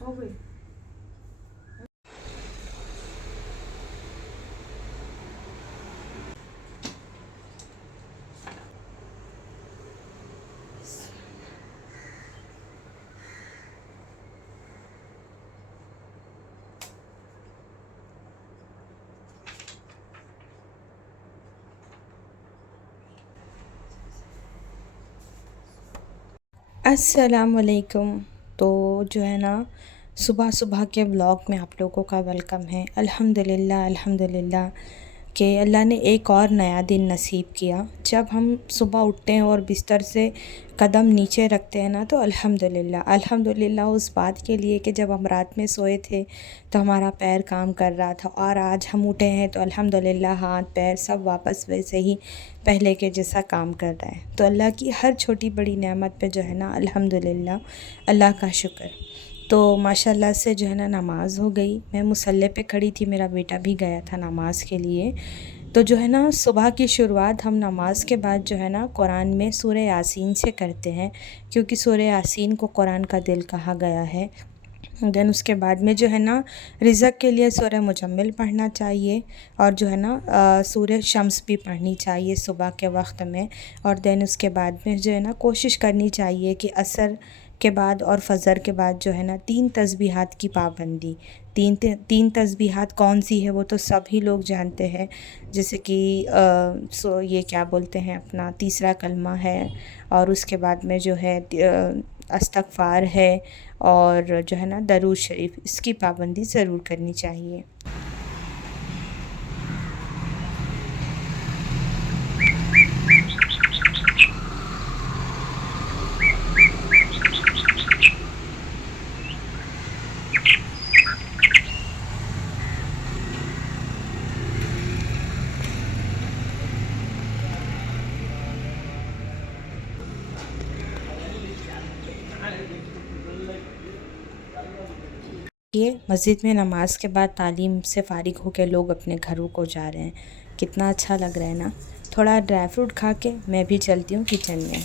हो गई। अस्सलामुअलैकुम। तो जो है ना, सुबह सुबह के व्लॉग में आप लोगों का वेलकम है। अल्हम्दुलिल्लाह अल्हम्दुलिल्लाह कि अल्लाह ने एक और नया दिन नसीब किया। जब हम सुबह उठते हैं और बिस्तर से कदम नीचे रखते हैं ना, तो अल्हम्दुलिल्लाह अल्हम्दुलिल्लाह उस बात के लिए कि जब हम रात में सोए थे तो हमारा पैर काम कर रहा था, और आज हम उठे हैं तो अल्हम्दुलिल्लाह हाथ पैर सब वापस वैसे ही पहले के जैसा काम कर रहा है। तो अल्लाह की हर छोटी बड़ी नेमत पे जो है ना, अल्हम्दुलिल्लाह अल्लाह का शुक्र। तो माशाल्लाह से जो है ना, नमाज़ हो गई। मैं मुसल्ले पे खड़ी थी, मेरा बेटा भी गया था नमाज़ के लिए। तो जो है ना, सुबह की शुरुआत हम नमाज के बाद जो है ना, कुरान में सूरह यासीन से करते हैं, क्योंकि सूरह यासीन को कुरान का दिल कहा गया है। देन उसके बाद में जो है ना, रिज़्क़ के लिए सूरह मुजम्मिल पढ़ना चाहिए, और जो है ना सूरह शम्स भी पढ़नी चाहिए सुबह के वक्त में। और देन उसके बाद में जो है ना, कोशिश करनी चाहिए कि असर के बाद और फ़जर के बाद जो है ना, 3 तस्बीहात की पाबंदी। तीन तस्बीहात कौन सी है वो तो सभी लोग जानते हैं, जैसे कि ये क्या बोलते हैं, अपना तीसरा कलमा है, और उसके बाद में जो है इस्तग़फ़ार है, और जो है ना दरूद शरीफ, इसकी पाबंदी ज़रूर करनी चाहिए। ये मस्जिद में नमाज के बाद तालीम से फ़ारिग होकर लोग अपने घरों को जा रहे हैं। कितना अच्छा लग रहा है ना। थोड़ा ड्राई फ्रूट खा के मैं भी चलती हूँ किचन में।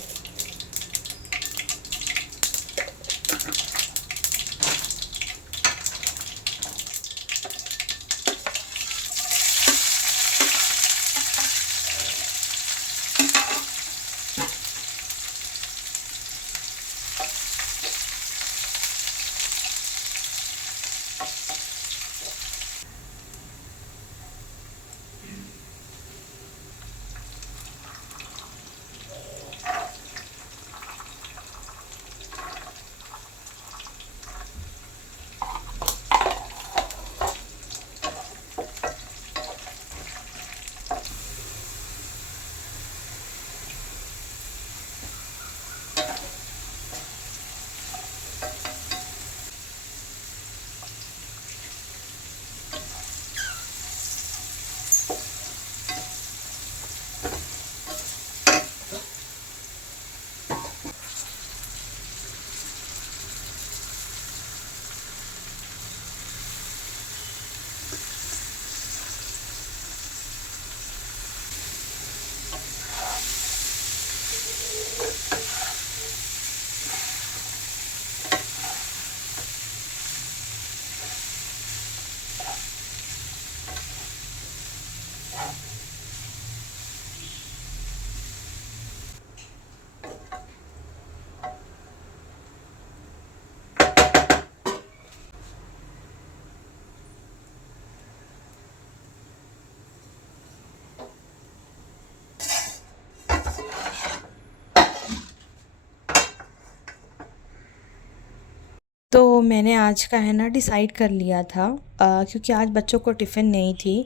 तो मैंने आज का है ना डिसाइड कर लिया था, क्योंकि आज बच्चों को टिफ़िन नहीं थी।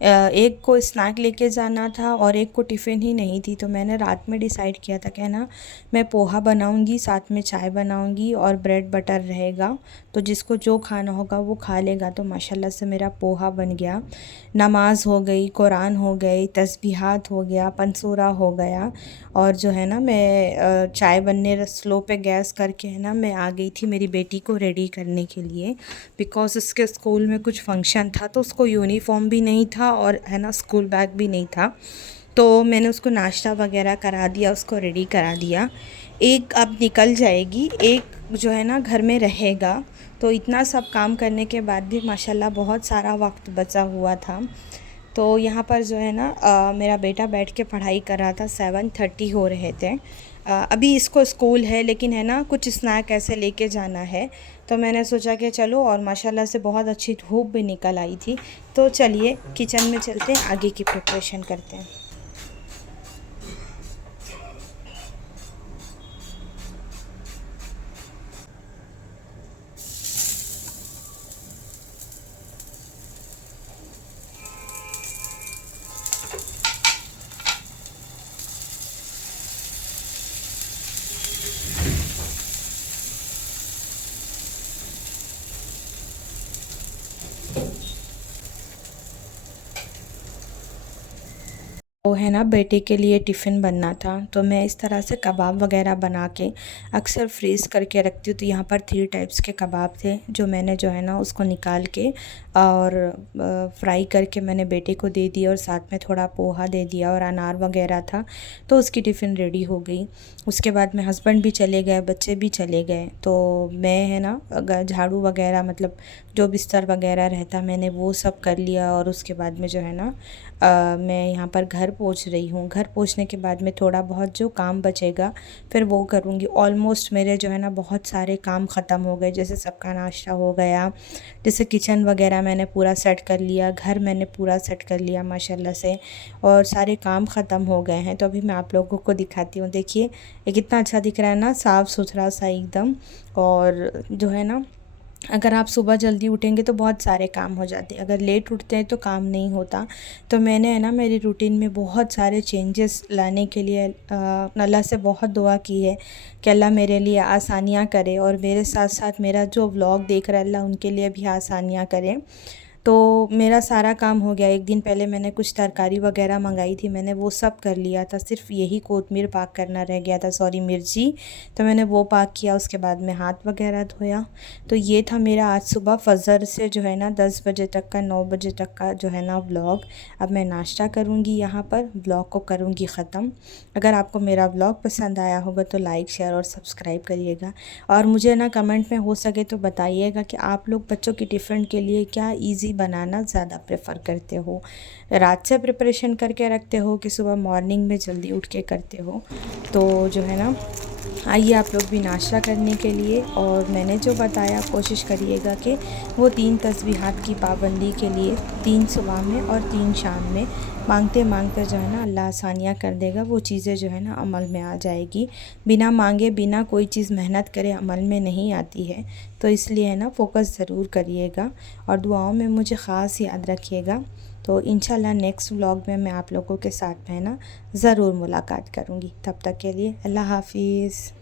एक को स्नैक लेके जाना था और एक को टिफ़िन ही नहीं थी, तो मैंने रात में डिसाइड किया था कि है ना मैं पोहा बनाऊंगी, साथ में चाय बनाऊंगी और ब्रेड बटर रहेगा, तो जिसको जो खाना होगा वो खा लेगा। तो माशाल्लाह से मेरा पोहा बन गया, नमाज हो गई, कुरान हो गई, तस्बीहात हो गया, पंसूरा हो गया। और जो है ना मैं चाय बनने स्लो पे गैस करके है ना मैं आ गई थी मेरी बेटी को रेडी करने के लिए, बिकॉज़ उसके स्कूल में कुछ फंक्शन था, तो उसको यूनिफ़ॉर्म भी नहीं था और है ना स्कूल बैग भी नहीं था। तो मैंने उसको नाश्ता वगैरह करा दिया, उसको रेडी करा दिया। एक अब निकल जाएगी, एक जो है ना घर में रहेगा। तो इतना सब काम करने के बाद भी माशाल्लाह बहुत सारा वक्त बचा हुआ था। तो यहाँ पर जो है ना मेरा बेटा बैठ के पढ़ाई कर रहा था, 7:30 हो रहे थे। अभी इसको स्कूल है, लेकिन है ना कुछ स्नैक ऐसे लेके जाना है। तो मैंने सोचा कि चलो, और माशाल्लाह से बहुत अच्छी धूप भी निकल आई थी। तो चलिए किचन में चलते हैं, आगे की प्रिपरेशन करते हैं। वो है ना बेटे के लिए टिफ़िन बनना था, तो मैं इस तरह से कबाब वगैरह बना के अक्सर फ्रीज़ करके रखती हूँ। तो यहाँ पर 3 टाइप्स के कबाब थे, जो मैंने जो है ना उसको निकाल के और फ्राई करके मैंने बेटे को दे दिया, और साथ में थोड़ा पोहा दे दिया और अनार वगैरह था, तो उसकी टिफ़िन रेडी हो गई। उसके बाद में हस्बैंड भी चले गए, बच्चे भी चले गए, तो मैं है ना झाड़ू वगैरह मतलब जो बिस्तर वगैरह रहता मैंने वो सब कर लिया। और उसके बाद में जो है ना मैं यहाँ पर घर पोंछ रही हूँ। घर पोंछने के बाद में थोड़ा बहुत जो काम बचेगा फिर वो करूँगी। ऑलमोस्ट मेरे जो है ना बहुत सारे काम ख़त्म हो गए, जैसे सबका नाश्ता हो गया, जैसे किचन वगैरह मैंने पूरा सेट कर लिया, घर मैंने पूरा सेट कर लिया माशाल्लाह से, और सारे काम ख़त्म हो गए हैं। तो अभी मैं आप लोगों को दिखाती हूँ। देखिए ये कितना अच्छा दिख रहा है ना, साफ़ सुथरा सा एकदम। और जो है ना अगर आप सुबह जल्दी उठेंगे तो बहुत सारे काम हो जाते हैं, अगर लेट उठते हैं तो काम नहीं होता। तो मैंने है ना मेरी रूटीन में बहुत सारे चेंजेस लाने के लिए अल्लाह से बहुत दुआ की है कि अल्लाह मेरे लिए आसानियाँ करे, और मेरे साथ साथ मेरा जो व्लॉग देख रहा है अल्लाह उनके लिए भी आसानियाँ करे। तो मेरा सारा काम हो गया। एक दिन पहले मैंने कुछ तरकारी वगैरह मंगाई थी, मैंने वो सब कर लिया था, सिर्फ़ यही कोतमीर पाक करना रह गया था, सॉरी मिर्ची। तो मैंने वो पाक किया, उसके बाद में हाथ वगैरह धोया। तो ये था मेरा आज सुबह फ़जर से जो है ना 10 बजे तक का, 9 बजे तक का जो है ना व्लॉग। अब मैं नाश्ता करूँगी, यहाँ पर व्लॉग को करूँगी ख़त्म। अगर आपको मेरा व्लॉग पसंद आया होगा तो लाइक शेयर और सब्सक्राइब करिएगा, और मुझे ना कमेंट में हो सके तो बताइएगा कि आप लोग बच्चों की टिफ़िन के लिए क्या ईज़ी बनाना ज़्यादा प्रेफर करते हो, रात से प्रिपरेशन करके रखते हो कि सुबह मॉर्निंग में जल्दी उठ के करते हो। तो जो है ना आइए आप लोग भी नाश्ता करने के लिए, और मैंने जो बताया कोशिश करिएगा कि वो 3 तस्बीहात की पाबंदी के लिए 3 सुबह में और 3 शाम में मांगते मांगते जो है ना अल्लाह आसानियाँ कर देगा, वो चीज़ें जो है ना अमल में आ जाएगी। बिना मांगे बिना कोई चीज़ मेहनत करे अमल में नहीं आती है। तो इसलिए है ना फ़ोकस ज़रूर करिएगा, और दुआओं में मुझे ख़ास याद रखिएगा। तो इंशाल्लाह नेक्स्ट व्लॉग में मैं आप लोगों के साथ में ना ज़रूर मुलाकात करूँगी। तब तक के लिए अल्लाह हाफ़िज़।